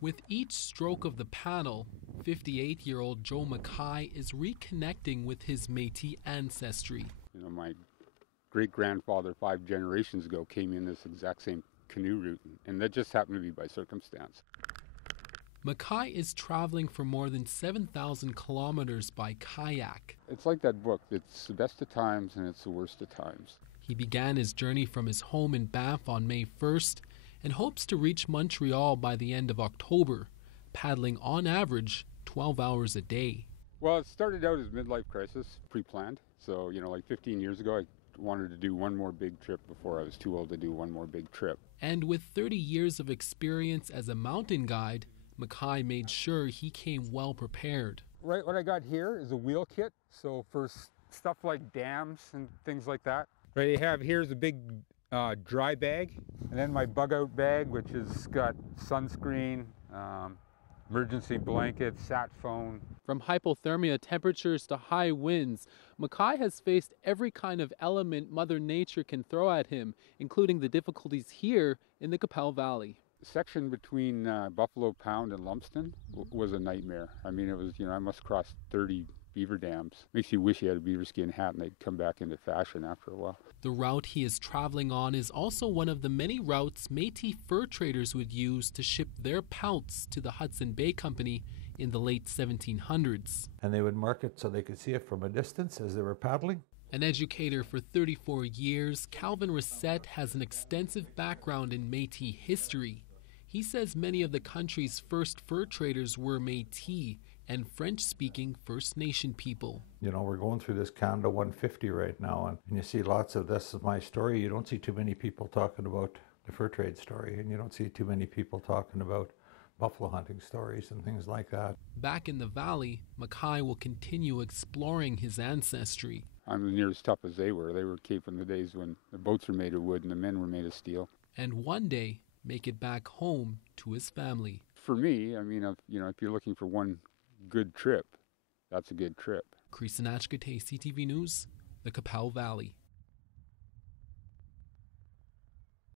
With each stroke of the paddle, 58-year-old Joe McKay is reconnecting with his Métis ancestry. You know, my great-grandfather 5 generations ago came in this exact same canoe route, and that just happened to be by circumstance. McKay is traveling for more than 7,000 kilometers by kayak. It's like that book. It's the best of times and it's the worst of times. He began his journey from his home in Banff on May 1st and hopes to reach Montreal by the end of October, paddling on average 12 hours a day. Well, it started out as midlife crisis, pre-planned. So, you know, like 15 years ago, I wanted to do one more big trip before I was too old to do one more big trip. And with 30 years of experience as a mountain guide, McKay made sure he came well prepared. Right, what I got here is a wheel kit. So for stuff like dams and things like that. Right, you have here's a big dry bag, and then my bug out bag, which has got sunscreen, emergency blanket, sat phone. From hypothermia temperatures to high winds, McKay has faced every kind of element Mother Nature can throw at him, including the difficulties here in the Qu'Appelle Valley. The section between Buffalo Pound and Lumsden was a nightmare. I mean, it was, you know, I must cross 30 beaver dams. Makes you wish you had a beaver skin hat and they'd come back into fashion after a while. The route he is traveling on is also one of the many routes Métis fur traders would use to ship their pelts to the Hudson Bay Company in the late 1700s. And they would mark it so they could see it from a distance as they were paddling. An educator for 34 years, Calvin Rossette has an extensive background in Métis history. He says many of the country's first fur traders were Métis and French-speaking First Nation people. You know, we're going through this Canada 150 right now, and you see lots of this is my story. You don't see too many people talking about the fur trade story, and you don't see too many people talking about buffalo hunting stories and things like that. Back in the valley, McKay will continue exploring his ancestry. I'm near as tough as they were. They were Cape in the days when the boats were made of wood and the men were made of steel. And one day, make it back home to his family. For me, I mean, if you're looking for one good trip, that's a good trip. Chris Sinachkate, CTV News, the Qu'Appelle Valley.